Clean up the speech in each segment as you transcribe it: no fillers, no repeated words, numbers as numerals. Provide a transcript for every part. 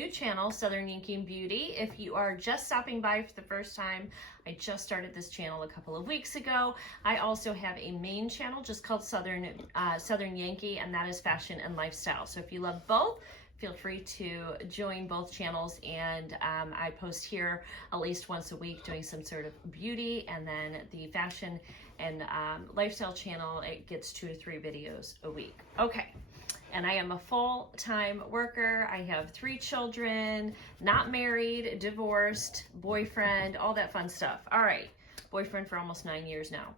new channel, Southernyankee Beauty. If you are just stopping by for the first time, I just started this channel a couple of weeks ago. I also have a main channel just called Southernyankee, and that is fashion and lifestyle. So if you love both, feel free to join both channels, and I post here at least once a week doing some sort of beauty, and then the fashion and lifestyle channel, it gets 2 to 3 videos a week. Okay. And I am a full-time worker. I have 3 children, not married, divorced, boyfriend, all that fun stuff. All right, boyfriend for almost 9 years now.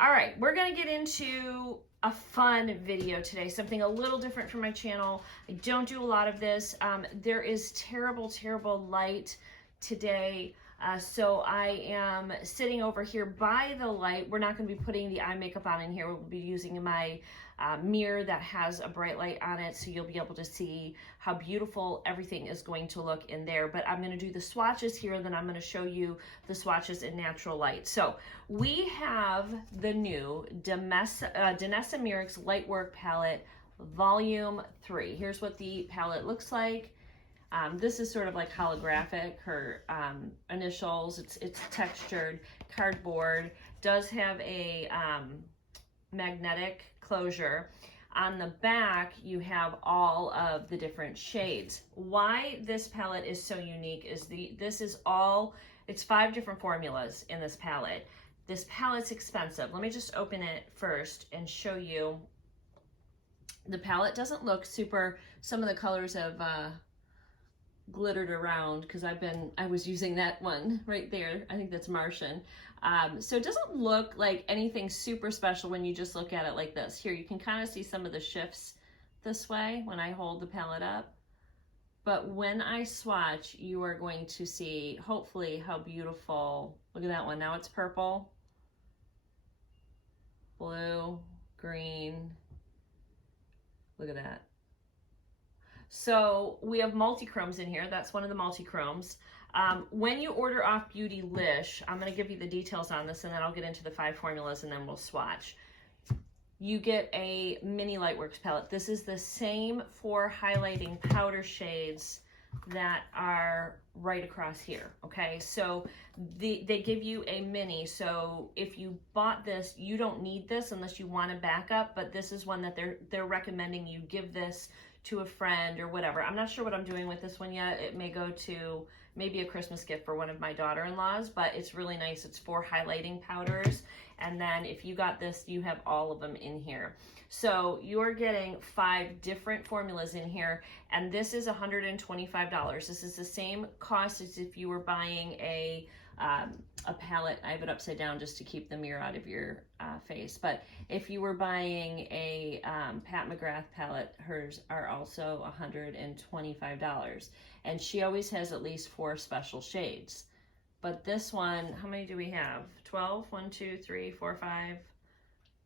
All right, we're gonna get into a fun video today, something a little different from my channel. I don't do a lot of this. There is terrible light today. So I am sitting over here by the light. We're not going to be putting the eye makeup on in here. We'll be using my mirror that has a bright light on it, so you'll be able to see how beautiful everything is going to look in there. But I'm going to do the swatches here, and then I'm going to show you the swatches in natural light. So we have the new Danessa Myricks Lightwork palette, Volume 3. Here's what the palette looks like. This is sort of like holographic, her initials. It's textured cardboard, does have a magnetic closure. On the back, you have all of the different shades. Why this palette is so unique is it's 5 different formulas in this palette. This palette's expensive. Let me just open it first and show you. The palette doesn't look super, some of the colors have glittered around because I was using that one right there. I think that's Martian. So it doesn't look like anything super special when you just look at it like this. Here, you can kind of see some of the shifts this way when I hold the palette up. But when I swatch, you are going to see, hopefully, how beautiful. Look at that one. Now it's purple, blue, green. Look at that. So we have multi-chromes in here. That's one of the multi-chromes. When you order off Beautylish, I'm going to give you the details on this, and then I'll get into the 5 formulas, and then we'll swatch. You get a mini Lightworks palette. This is the same 4 highlighting powder shades that are right across here, okay? So they give you a mini, so if you bought this, you don't need this unless you want a backup, but this is one that they're recommending you give this to a friend or whatever. I'm not sure what I'm doing with this one yet. It may go to maybe a Christmas gift for one of my daughter-in-laws, but it's really nice. It's 4 highlighting powders, and then if you got this, you have all of them in here. So you're getting 5 different formulas in here, and this is $125. This is the same cost as if you were buying a palette. I have it upside down just to keep the mirror out of your face. But if you were buying a Pat McGrath palette, hers are also $125. And she always has at least 4 special shades. But this one, how many do we have? 12? 1, 2, 3, 4, 5,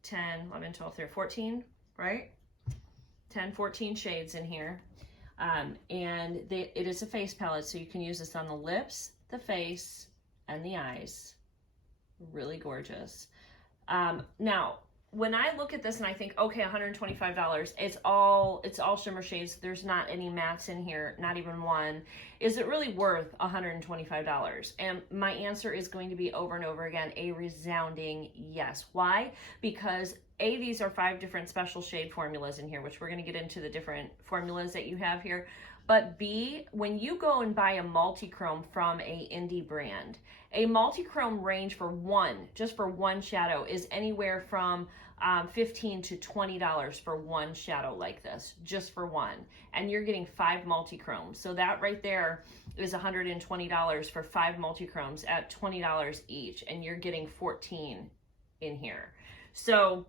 10, 11, 12, 13, 14, right? 10, 14 shades in here. And it is a face palette, so you can use this on the lips, the face, and the eyes. Really gorgeous. Now, when I look at this and I think, okay, $125, it's all shimmer shades. There's not any mattes in here, not even one. Is it really worth $125? And my answer is going to be over and over again, a resounding yes. Why? Because A, these are 5 different special shade formulas in here, which we're going to get into the different formulas that you have here. But B, when you go and buy a multi-chrome from a indie brand, a multi-chrome range for just for one shadow is anywhere from $15 to $20 for one shadow like this, just for one. And you're getting 5 multi-chromes. So that right there is $120 for 5 multi-chromes at $20 each. And you're getting 14 in here. So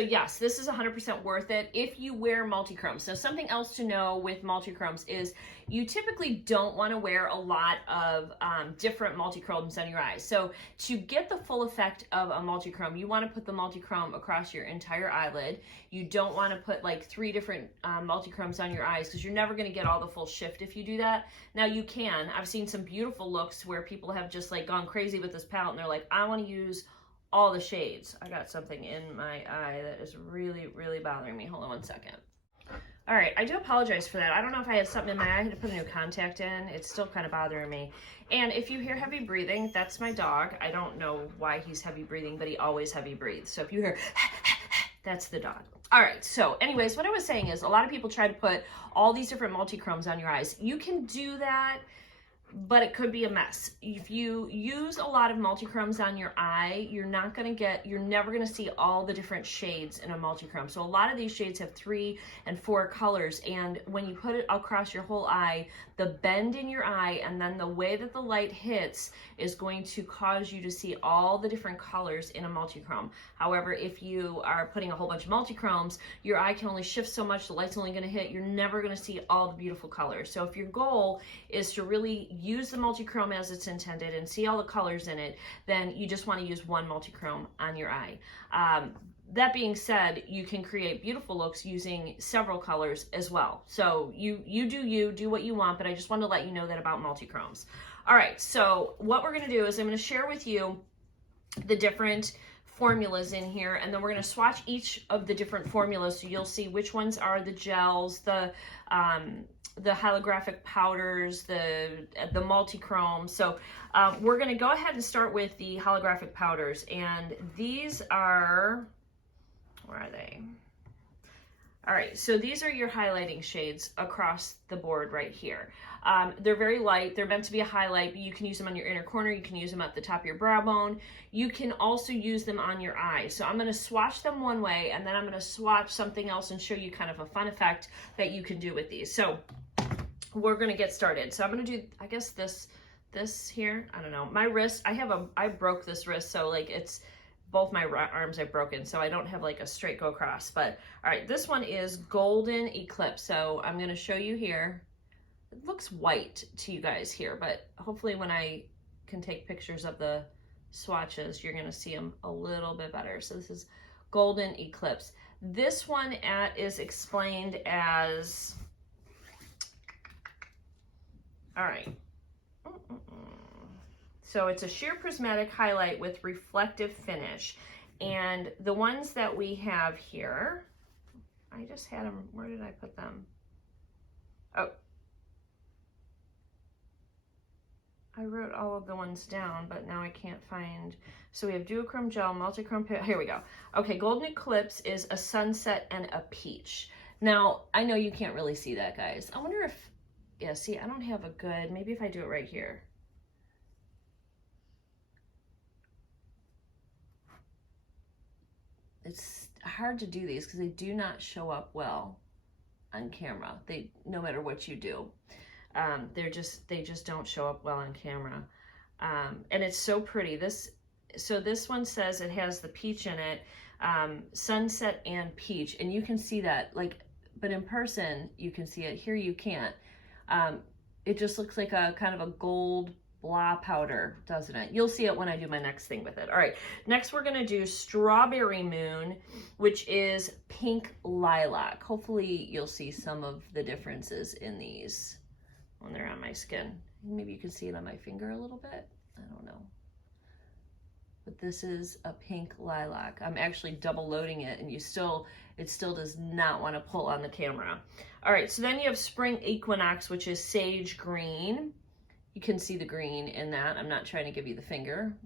yes, this is 100% worth it if you wear multi-chromes. So something else to know with multi-chromes is you typically don't want to wear a lot of different multi-chromes on your eyes. So to get the full effect of a multi-chrome, you want to put the multi-chrome across your entire eyelid. You don't want to put like 3 different multi-chromes on your eyes because you're never going to get all the full shift if you do that. Now you can. I've seen some beautiful looks where people have just like gone crazy with this palette and they're like, I want to use all the shades. I got something in my eye that is really, really bothering me. Hold on one second. All right, I do apologize for that. I don't know if I had something in my eye. I had to put a new contact in. It's still kind of bothering me. And if you hear heavy breathing, that's my dog. I don't know why he's heavy breathing, but he always heavy breathes. So if you hear, that's the dog. All right, so anyways, what I was saying is a lot of people try to put all these different multi-chromes on your eyes. You can do that, but it could be a mess. If you use a lot of multi-chromes on your eye, you're never gonna see all the different shades in a multi-chrome. So a lot of these shades have 3 and 4 colors, and when you put it across your whole eye, the bend in your eye and then the way that the light hits is going to cause you to see all the different colors in a multi-chrome. However, if you are putting a whole bunch of multi-chromes, your eye can only shift so much, the light's only gonna hit, you're never gonna see all the beautiful colors. So if your goal is to really use the multi-chrome as it's intended and see all the colors in it, then you just want to use one multi-chrome on your eye. That being said, you can create beautiful looks using several colors as well. So you do what you want, but I just wanted to let you know that about multi-chromes. All right, so what we're gonna do is I'm gonna share with you the different formulas in here, and then we're gonna swatch each of the different formulas so you'll see which ones are the gels, the holographic powders, the multi-chrome. So we're gonna go ahead and start with the holographic powders, and these are, where are they? All right, so these are your highlighting shades across the board right here. They're very light. They're meant to be a highlight, but you can use them on your inner corner. You can use them at the top of your brow bone. You can also use them on your eye. So I'm going to swatch them one way, and then I'm going to swatch something else and show you kind of a fun effect that you can do with these. So we're going to get started. So I'm going to do, I guess this here. I don't know. My wrist, I broke this wrist, so like it's, both my arms I've broken, so I don't have like a straight go across. But all right, this one is Golden Eclipse. So I'm going to show you here. It looks white to you guys here, but hopefully when I can take pictures of the swatches, you're going to see them a little bit better. So this is Golden Eclipse. This one is explained as, all right. So it's a sheer prismatic highlight with reflective finish. And the ones that we have here, I just had them, where did I put them? Oh, I wrote all of the ones down, but now I can't find. So we have Duochrome Gel, Multi-Chrome, here we go. Okay, Golden Eclipse is a sunset and a peach. Now, I know you can't really see that, guys. I wonder if, yeah, see, I don't have a good, maybe if I do it right here. It's hard to do these because they do not show up well on camera. No matter what you do, they just don't show up well on camera. And it's so pretty. So this one says it has the peach in it, sunset and peach, and you can see that, like, but in person you can see it. Here you can't. It just looks like a kind of a gold blah powder, doesn't it? You'll see it when I do my next thing with it. All right, next we're gonna do Strawberry Moon, which is pink lilac. Hopefully you'll see some of the differences in these when they're on my skin. Maybe you can see it on my finger a little bit. I don't know. But this is a pink lilac. I'm actually double loading it, and it still does not want to pull on the camera. All right, so then you have Spring Equinox, which is sage green. You can see the green in that. I'm not trying to give you the finger.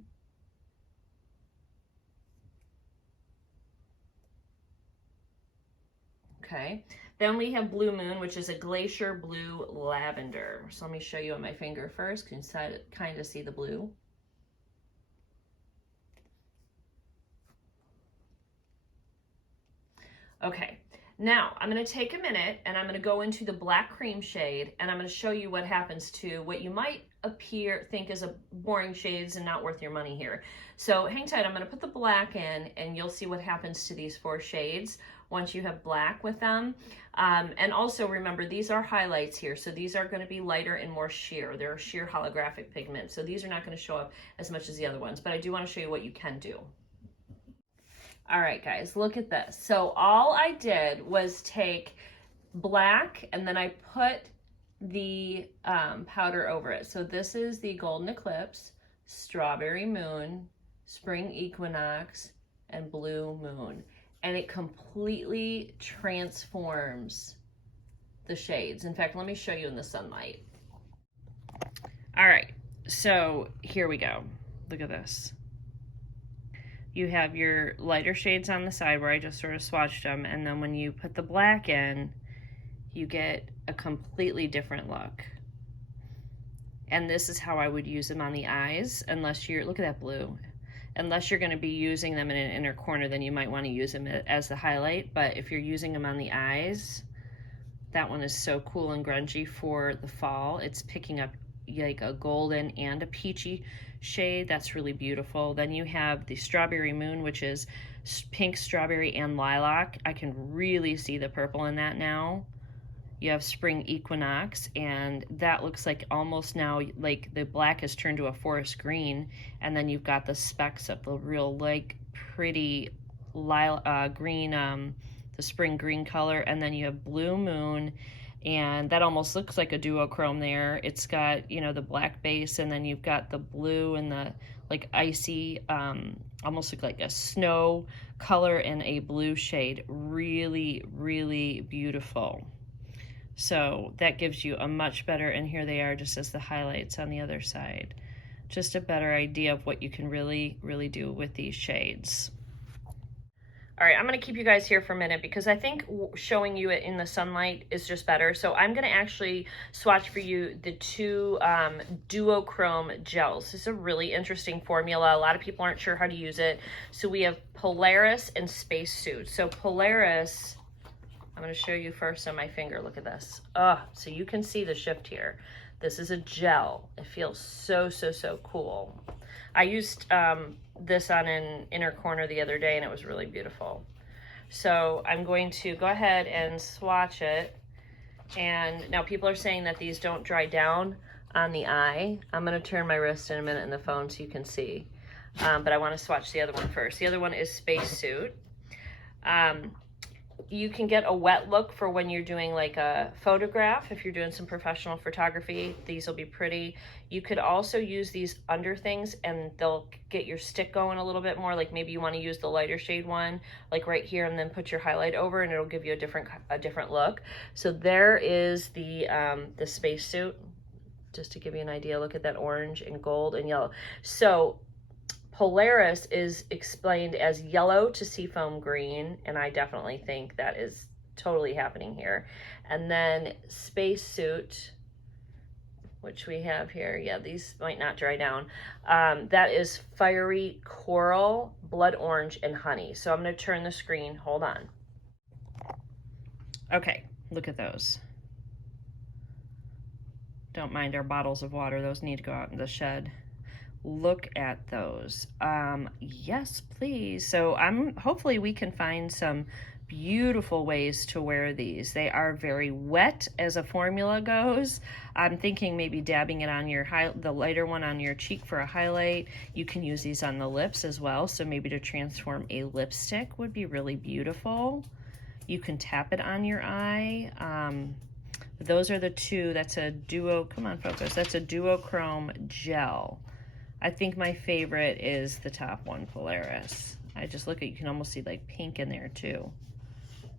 Okay. Then we have Blue Moon, which is a Glacier Blue Lavender. So let me show you on my finger first. You can kind of see the blue. Okay. Now, I'm going to take a minute and I'm going to go into the black cream shade, and I'm going to show you what happens to what you might think is a boring shades and not worth your money here. So hang tight, I'm going to put the black in and you'll see what happens to these 4 shades once you have black with them. And also remember, these are highlights here, so these are going to be lighter and more sheer. They're sheer holographic pigment, so these are not going to show up as much as the other ones, but I do want to show you what you can do. All right, guys, look at this. So all I did was take black and then I put the powder over it. So this is the Golden Eclipse, Strawberry Moon, Spring Equinox, and Blue Moon. And it completely transforms the shades. In fact, let me show you in the sunlight. All right, so here we go. Look at this. You have your lighter shades on the side where I just sort of swatched them, and then when you put the black in, you get a completely different look. And this is how I would use them on the eyes, unless you're, look at that blue. Unless you're gonna be using them in an inner corner, then you might wanna use them as the highlight, but if you're using them on the eyes, that one is so cool and grungy for the fall. It's picking up like a golden and a peachy shade. That's really beautiful. Then you have the Strawberry Moon, which is pink, strawberry, and lilac. I can really see the purple in that now. You have Spring Equinox, and that looks like almost now like the black has turned to a forest green, and then you've got the specks of the real like pretty green, the spring green color, and then you have Blue Moon, and that almost looks like a duochrome there. It's got, you know, the black base, and then you've got the blue and the like icy, almost look like a snow color and a blue shade. Really, really beautiful. So that gives you a much better, and here they are just as the highlights on the other side. Just a better idea of what you can really, really do with these shades. All right, I'm gonna keep you guys here for a minute because I think showing you it in the sunlight is just better. So I'm gonna actually swatch for you the two Duochrome Gels. This is a really interesting formula. A lot of people aren't sure how to use it. So we have Polaris and Spacesuit. So Polaris, I'm gonna show you first on my finger. Look at this. So you can see the shift here. This is a gel. It feels so, so, so cool. I used this on an inner corner the other day and it was really beautiful. So I'm going to go ahead and swatch it. And now people are saying that these don't dry down on the eye. I'm gonna turn my wrist in a minute in the phone so you can see. But I wanna swatch the other one first. The other one is Spacesuit. You can get a wet look for when you're doing like a photograph. If you're doing some professional photography, these will be pretty. You could also use these under things and they'll get your stick going a little bit more. Like maybe you want to use the lighter shade one, like right here, and then put your highlight over and it'll give you a different look. So there is the Spacesuit, just to give you an idea. Look at that orange and gold and yellow. So Polaris is explained as yellow to seafoam green, and I definitely think that is totally happening here. And then Spacesuit, which we have here, yeah, these might not dry down. That is fiery coral, blood orange, and honey. So I'm gonna turn the screen, hold on. Okay, look at those. Don't mind our bottles of water, those need to go out in the shed. Look at those. Yes, please. So hopefully we can find some beautiful ways to wear these. They are very wet as a formula goes. I'm thinking maybe dabbing it on the lighter one on your cheek for a highlight. You can use these on the lips as well. So maybe to transform a lipstick would be really beautiful. You can tap it on your eye. Those are the two. That's a come on, focus. That's a Duochrome Gel. I think my favorite is the top one, Polaris. I just look at, you can almost see like pink in there too.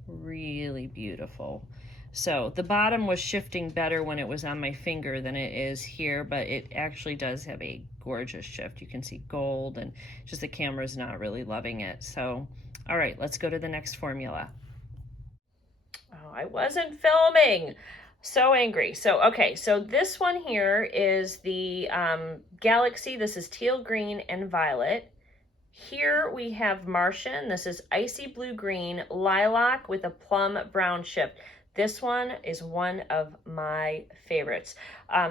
Really beautiful. So the bottom was shifting better when it was on my finger than it is here, but it actually does have a gorgeous shift. You can see gold, and just the camera's not really loving it. So, all right, let's go to the next formula. Oh, I wasn't filming. So angry. So, okay, so this one here is the Galaxy. This is teal green and violet. Here we have Martian. This is icy blue green, lilac with a plum brown shift. This one is one of my favorites.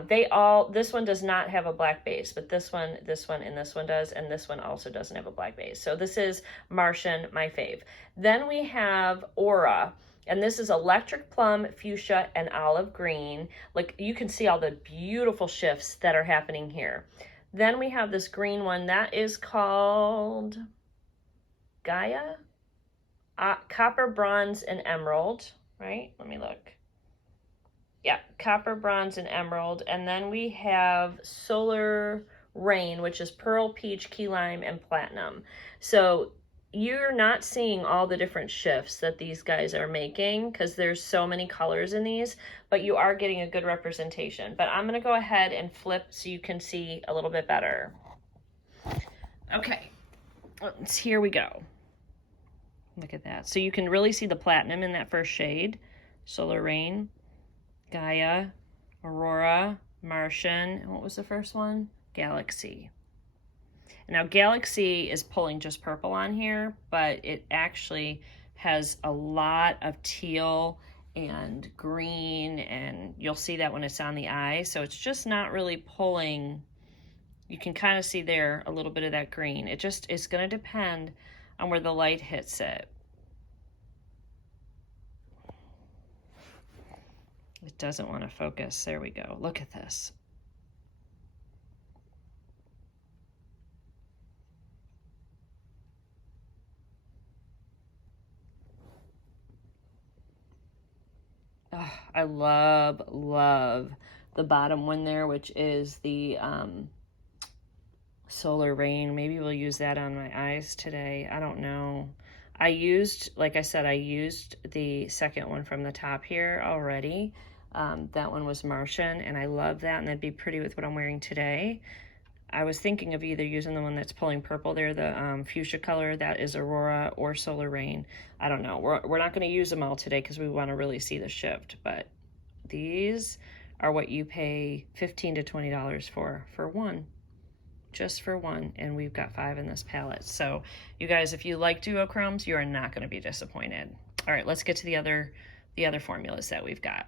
This one does not have a black base, but this one, and this one does, and this one also doesn't have a black base. So this is Martian, my fave. Then we have Aura. And this is electric plum, fuchsia, and olive green. Like, you can see all the beautiful shifts that are happening here. Then we have this green one that is called Gaia, copper, bronze, and emerald, right? Let me look. Yeah, copper, bronze, and emerald. And then we have Solar Rain, which is pearl, peach, key lime, and platinum. So you're not seeing all the different shifts that these guys are making because there's so many colors in these, but you are getting a good representation. But I'm going to go ahead and flip so you can see a little bit better. Okay, here we go. Look at that. So you can really see the platinum in that first shade. Solar Rain, Gaia, Aurora, Martian, and what was the first one? Galaxy. Now Galaxy is pulling just purple on here, but it actually has a lot of teal and green, and you'll see that when it's on the eye. So it's just not really pulling. You can kind of see there a little bit of that green. It's going to depend on where the light hits it. It doesn't want to focus. There we go. Look at this. Oh, I love the bottom one there, which is the Solar Rain. Maybe we'll use that on my eyes today. I don't know. Like I said, I used the second one from the top here already. That one was Martian, and I love that, and that'd be pretty with what I'm wearing today. I was thinking of either using the one that's pulling purple there, the fuchsia color, that is Aurora, or Solar Rain. I don't know. We're not going to use them all today because we want to really see the shift, but these are what you pay $15 to $20 for one. Just for one, and we've got 5 in this palette. So you guys, if you like duochromes, you are not going to be disappointed. All right, let's get to the other formulas that we've got.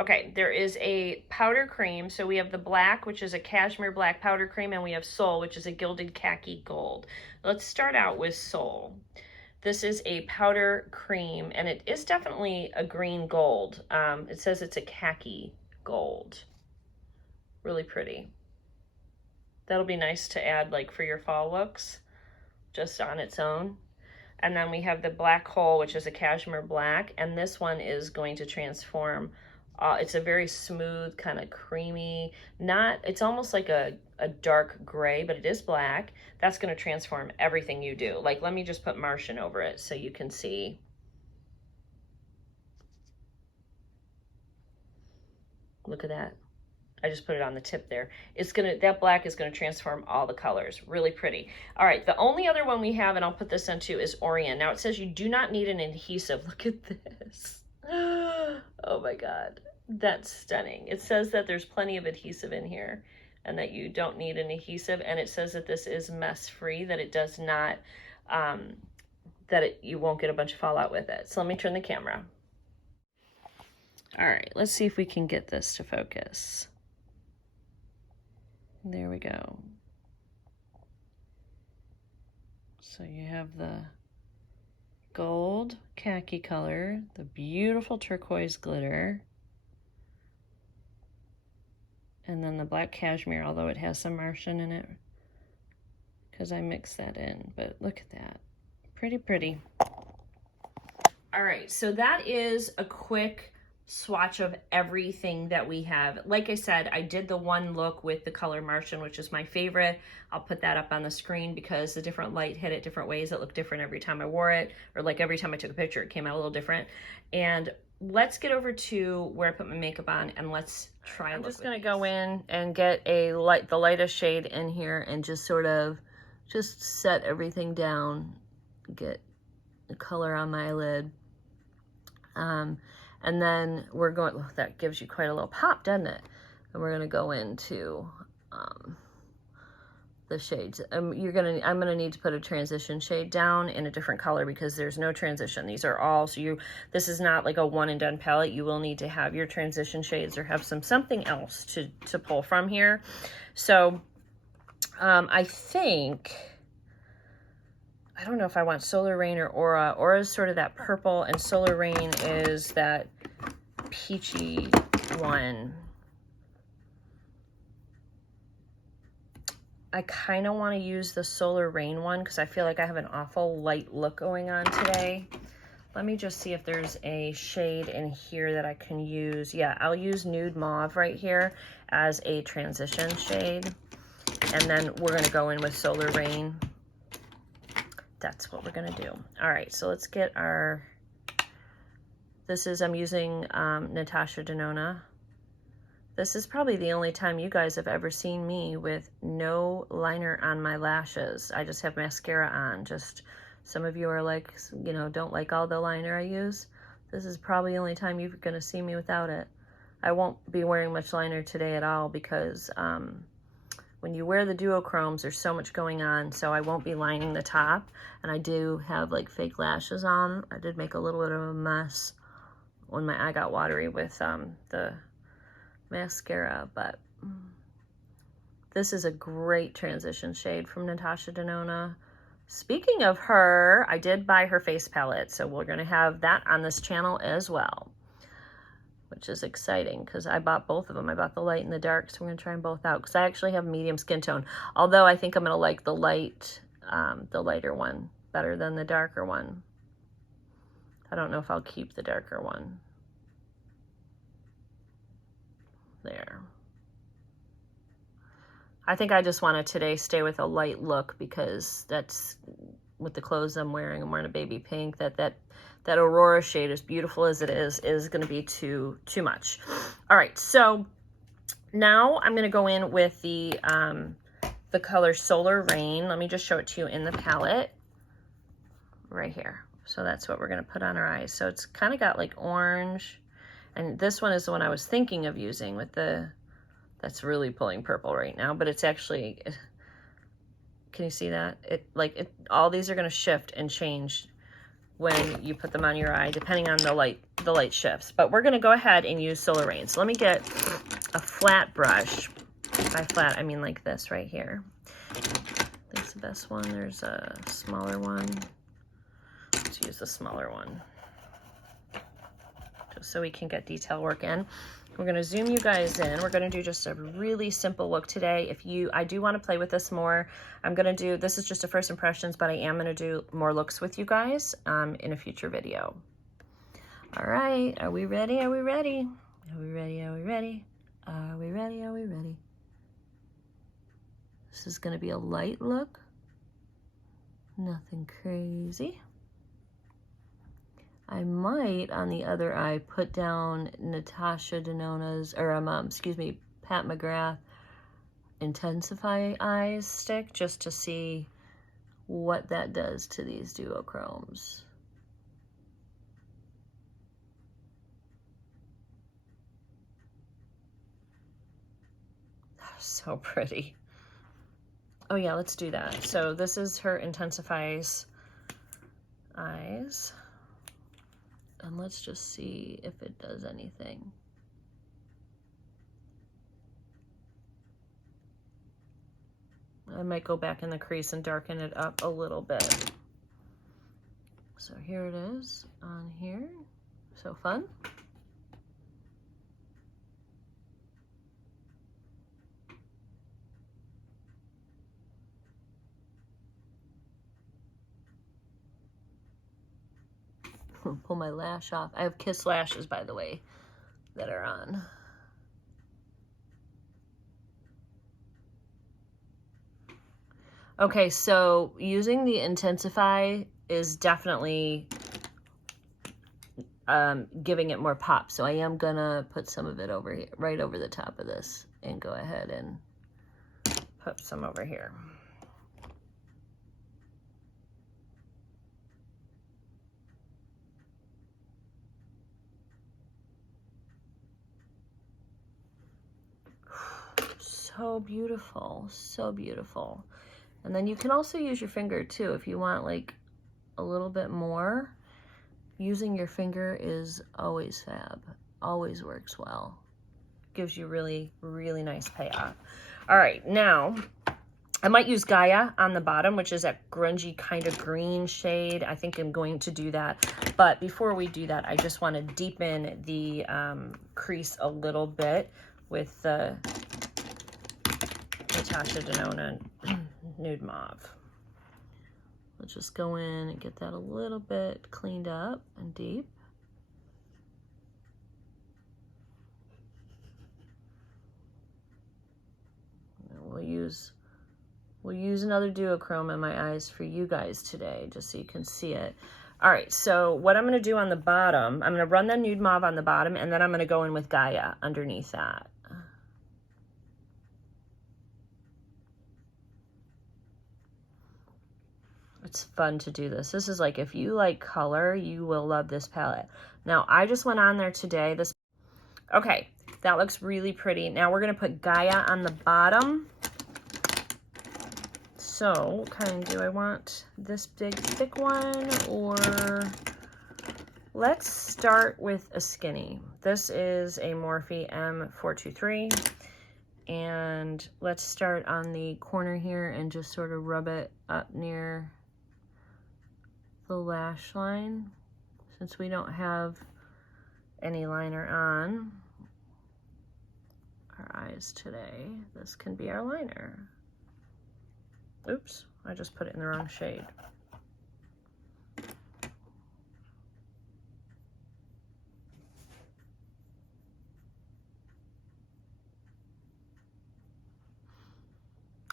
Okay, there is a powder cream. So we have the black, which is a cashmere black powder cream, and we have Soul, which is a gilded khaki gold. Let's start out with Soul. This is a powder cream, and it is definitely a green gold. It says it's a khaki gold. Really pretty. That'll be nice to add like for your fall looks, just on its own. And then we have the Black Hole, which is a cashmere black, and this one is going to transform. It's a very smooth, kind of creamy, it's almost like a dark gray, but it is black. That's going to transform everything you do. Like, let me just put Martian over it so you can see. Look at that. I just put it on the tip there. That black is gonna transform all the colors. Really pretty. All right, the only other one we have, and I'll put this on too, is Orient. Now it says you do not need an adhesive. Look at this. Oh my God, that's stunning. It says that there's plenty of adhesive in here and that you don't need an adhesive. And it says that this is mess free, that it does not, you won't get a bunch of fallout with it. So let me turn the camera. All right, let's see if we can get this to focus. There we go. So you have the gold khaki color, the beautiful turquoise glitter, and then the black cashmere, although it has some Martian in it because I mixed that in. But look at that. Pretty, pretty. All right, so that is a quick swatch of everything that we have. Like I said, I did the one look with the color Martian, which is my favorite. I'll put that up on the screen because the different light hit it different ways. It looked different every time I wore it, or like every time I took a picture, it came out a little different. And let's get over to where I put my makeup on and let's try. I'm just gonna go in and get the lightest shade in here and just sort of just set everything down, get the color on my lid. And then we're going, oh, that gives you quite a little pop, doesn't it? And we're gonna go into the shades. I'm gonna need to put a transition shade down in a different color because there's no transition. These are all, this is not like a one and done palette. You will need to have your transition shades or have something else to pull from here. So I think, I don't know if I want Solar Rain or Aura. Aura is sort of that purple, and Solar Rain is that peachy one. I kind of want to use the Solar Rain one because I feel like I have an awful light look going on today. Let me just see if there's a shade in here that I can use. Yeah, I'll use Nude Mauve right here as a transition shade. And then we're going to go in with Solar Rain. that's what we're gonna do. All right, so let's get our, I'm using Natasha Denona. This is probably the only time you guys have ever seen me with no liner on my lashes. I just have mascara on. Just, some of you are like, you know, don't like all the liner I use. This is probably the only time you're gonna see me without it. I won't be wearing much liner today at all because when you wear the duochromes, there's so much going on, so I won't be lining the top. And I do have like fake lashes on. I did make a little bit of a mess when my eye got watery with the mascara, but this is a great transition shade from Natasha Denona. Speaking of her, I did buy her face palette, so we're going to have that on this channel as well, which is exciting because I bought both of them. I bought the light and the dark, so we're going to try them both out because I actually have medium skin tone, although I think I'm going to like the lighter one better than the darker one. I don't know if I'll keep the darker one. There. I think I just want to today stay with a light look because that's with the clothes I'm wearing. I'm wearing a baby pink. That Aurora shade, as beautiful as it is going to be too much. All right, so now I'm going to go in with the color Solar Rain. Let me just show it to you in the palette right here. So that's what we're going to put on our eyes. So it's kind of got like orange. And this one is the one I was thinking of using with that's really pulling purple right now, but it's actually, can you see that? All these are going to shift and change when you put them on your eye, depending on the light shifts. But we're going to go ahead and use Solar Rain. So let me get a flat brush. By flat, I mean like this right here. I think it's the best one. There's a smaller one. Let's use the smaller one, just so we can get detail work in. We're going to zoom you guys in. We're going to do just a really simple look today. I do want to play with this more. I'm going to do, this is just a first impressions, but I am going to do more looks with you guys in a future video. All right, are we ready? Are we ready? Are we ready? Are we ready? Are we ready? Are we ready? This is going to be a light look. Nothing crazy. I might, on the other eye, put down Natasha Denona's, or excuse me, Pat McGrath Intensify Eyes stick, just to see what that does to these duochromes. So pretty. Oh yeah, let's do that. So this is her Intensifies Eyes. And let's just see if it does anything. I might go back in the crease and darken it up a little bit. So here it is on here. So fun. Pull my lash off. I have Kiss lashes, by the way, that are on. Okay, so using the Intensify is definitely giving it more pop. So I am gonna put some of it over here, right over the top of this, and go ahead and put some over here. So beautiful, so beautiful. And then you can also use your finger too if you want like a little bit more. Using your finger is always fab, always works well. Gives you really, really nice payoff. All right, now I might use Gaia on the bottom, which is that grungy kind of green shade. I think I'm going to do that. But before we do that, I just want to deepen the crease a little bit with the Natasha Denona Nude Mauve. Let's just go in and get that a little bit cleaned up and deep. And we'll use We'll use another duochrome in my eyes for you guys today, just so you can see it. All right, so what I'm going to do on the bottom, I'm going to run the nude mauve on the bottom, and then I'm going to go in with Gaia underneath that. It's fun to do this. This is like, if you like color, you will love this palette. Now, I just went on there today. Okay, that looks really pretty. Now we're going to put Gaia on the bottom. So, what kind do I want? This big, thick one, or let's start with a skinny. This is a Morphe M423, and let's start on the corner here and just sort of rub it up near the lash line, since we don't have any liner on our eyes today. This can be our liner. Oops, I just put it in the wrong shade.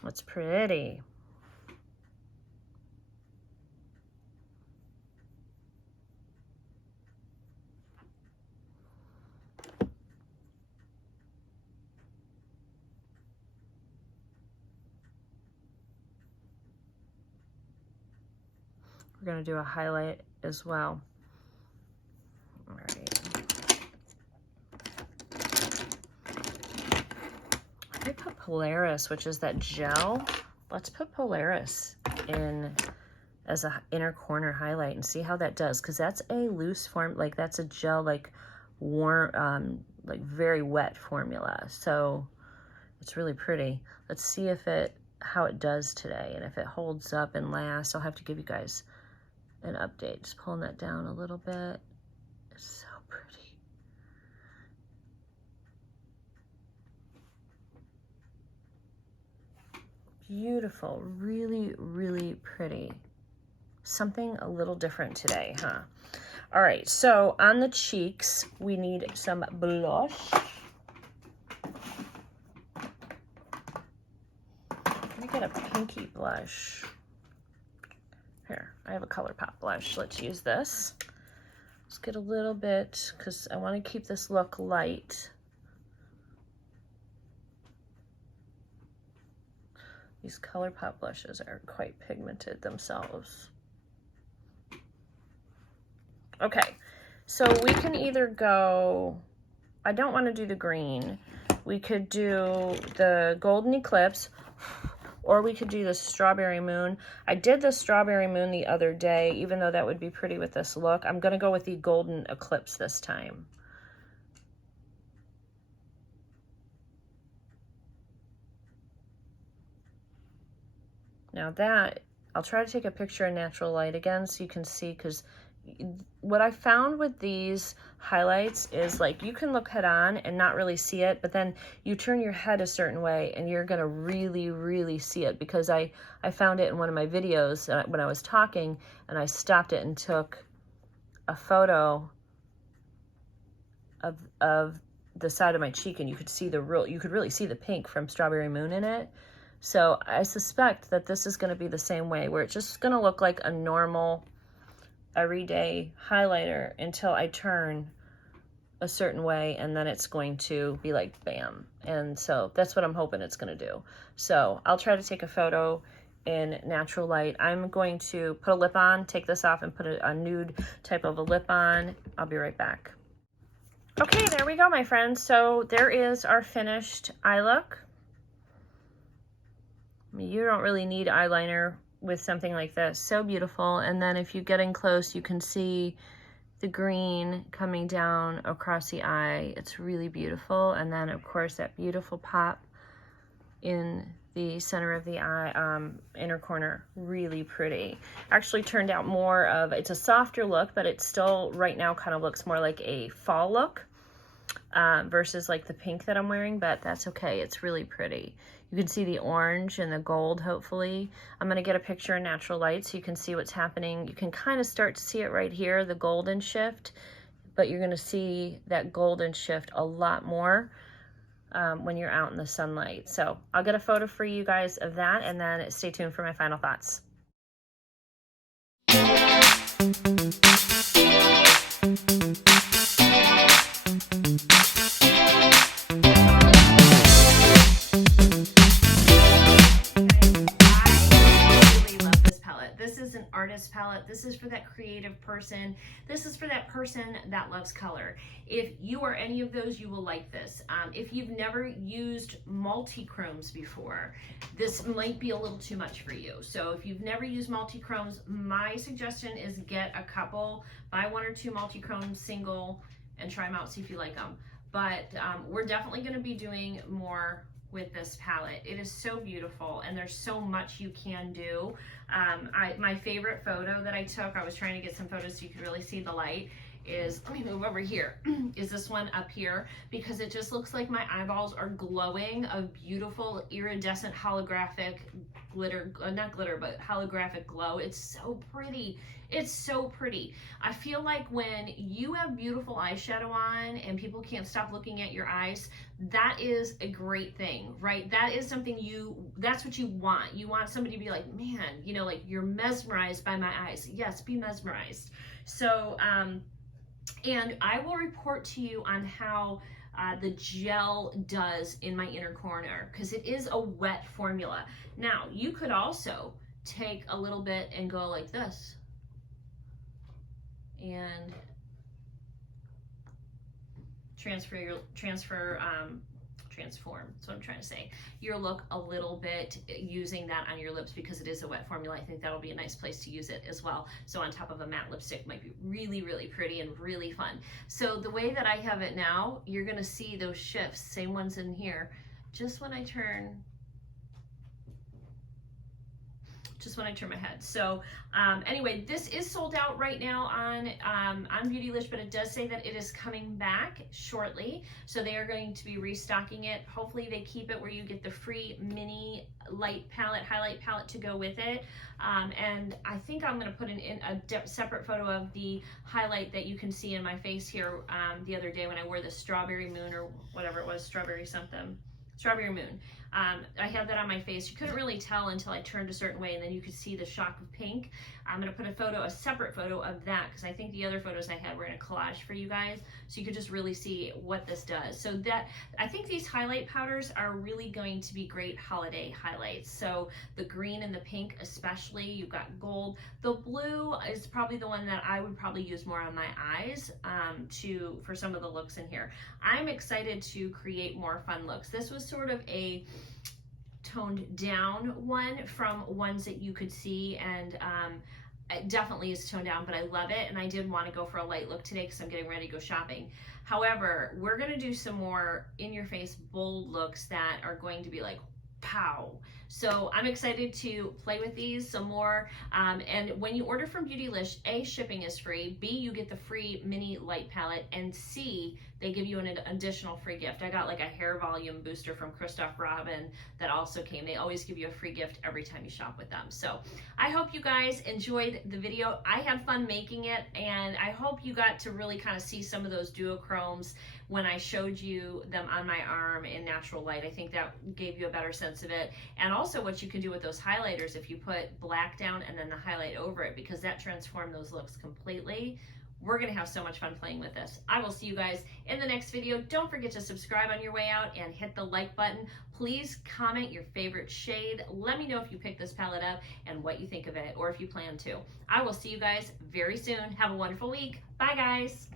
That's pretty. We're going to do a highlight as well. All right. I put Polaris, which is that gel. Let's put Polaris in as a inner corner highlight and see how that does, because that's a loose form, like that's a gel, like warm, like very wet formula. So it's really pretty. Let's see if how it does today, and if it holds up and lasts. I'll have to give you guys an update. Just pulling that down a little bit. It's so pretty. Beautiful. Really, really pretty. Something a little different today, huh? All right, so on the cheeks, we need some blush. Let me get a pinky blush. Here, I have a ColourPop blush. Let's use this. Let's get a little bit, because I want to keep this look light. These ColourPop blushes are quite pigmented themselves. Okay, so we can either go, I don't want to do the green. We could do the Golden Eclipse, or we could do the Strawberry Moon. I did the Strawberry Moon the other day, even though that would be pretty with this look. I'm going to go with the Golden Eclipse this time. Now that, I'll try to take a picture in natural light again so you can see, because what I found with these highlights is, like, you can look head on and not really see it, but then you turn your head a certain way and you're gonna really, really see it, because I found it in one of my videos when I was talking, and I stopped it and took a photo of the side of my cheek, and you could see you could really see the pink from Strawberry Moon in it. So I suspect that this is gonna be the same way, where it's just gonna look like a normal everyday highlighter until I turn a certain way, and then it's going to be like bam. And so that's what I'm hoping it's going to do. So I'll try to take a photo in natural light. I'm going to put a lip on, take this off, and put a nude type of a lip on. I'll be right back. Okay, there we go, my friends. So there is our finished eye look. I mean, you don't really need eyeliner with something like this. So beautiful. And then if you get in close, you can see the green coming down across the eye. It's really beautiful. And then of course that beautiful pop in the center of the eye, inner corner, really pretty. Actually turned out more of, it's a softer look, but it still right now kind of looks more like a fall look versus like the pink that I'm wearing, but that's okay. It's really pretty. You can see the orange and the gold, hopefully. I'm going to get a picture in natural light so you can see what's happening. You can kind of start to see it right here, the golden shift, but you're going to see that golden shift a lot more when you're out in the sunlight. So I'll get a photo for you guys of that, and then stay tuned for my final thoughts. Artist palette. This is for that creative person. This is for that person that loves color. If you are any of those, you will like this. If you've never used multi-chromes before, this might be a little too much for you. So if you've never used multi-chromes, my suggestion is get a couple, buy 1 or 2 multi-chromes single and try them out, see if you like them. But we're definitely going to be doing more with this palette. It is so beautiful, and there's so much you can do. My favorite photo that I took, I was trying to get some photos so you could really see the light, is, let me move over here, is this one up here, because it just looks like my eyeballs are glowing of beautiful iridescent holographic glitter, not glitter, but holographic glow. It's so pretty. It's so pretty. I feel like when you have beautiful eyeshadow on and people can't stop looking at your eyes, that is a great thing, right? That is something that's what you want. You want somebody to be like, man, you know, like, you're mesmerized by my eyes. Yes, be mesmerized. So, and I will report to you on how the gel does in my inner corner, because it is a wet formula. Now, you could also take a little bit and go like this and transform, that's what I'm trying to say, your look a little bit using that on your lips, because it is a wet formula. I think that'll be a nice place to use it as well. So on top of a matte lipstick might be really, really pretty and really fun. So the way that I have it now, you're gonna see those shifts, same ones in here, just when I turn my head. So anyway, this is sold out right now on Beautylish, but it does say that it is coming back shortly. So they are going to be restocking it. Hopefully they keep it where you get the free mini light palette, highlight palette to go with it. And I think I'm going to put in a separate photo of the highlight that you can see in my face here the other day when I wore the strawberry moon, or whatever it was, strawberry moon. I had that on my face. You couldn't really tell until I turned a certain way, and then you could see the shock of pink. I'm going to put a separate photo of that, because I think the other photos I had were in a collage for you guys, so you could just really see what this does. So that, I think these highlight powders are really going to be great holiday highlights. So the green and the pink especially, you've got gold. The blue is probably the one that I would probably use more on my eyes for some of the looks in here. I'm excited to create more fun looks. This was sort of a toned down one from ones that you could see, and it definitely is toned down, but I love it, and I did want to go for a light look today because I'm getting ready to go shopping. However, we're going to do some more in-your-face bold looks that are going to be like, pow. So I'm excited to play with these some more. And when you order from Beautylish, A, shipping is free, B, you get the free mini light palette, and C, they give you an additional free gift. I got like a hair volume booster from Christoph Robin that also came. They always give you a free gift every time you shop with them. So I hope you guys enjoyed the video. I had fun making it, and I hope you got to really kind of see some of those duochromes when I showed you them on my arm in natural light. I think that gave you a better sense of it. And also what you can do with those highlighters if you put black down and then the highlight over it, because that transformed those looks completely. We're gonna have so much fun playing with this. I will see you guys in the next video. Don't forget to subscribe on your way out and hit the like button. Please comment your favorite shade. Let me know if you picked this palette up and what you think of it, or if you plan to. I will see you guys very soon. Have a wonderful week. Bye guys.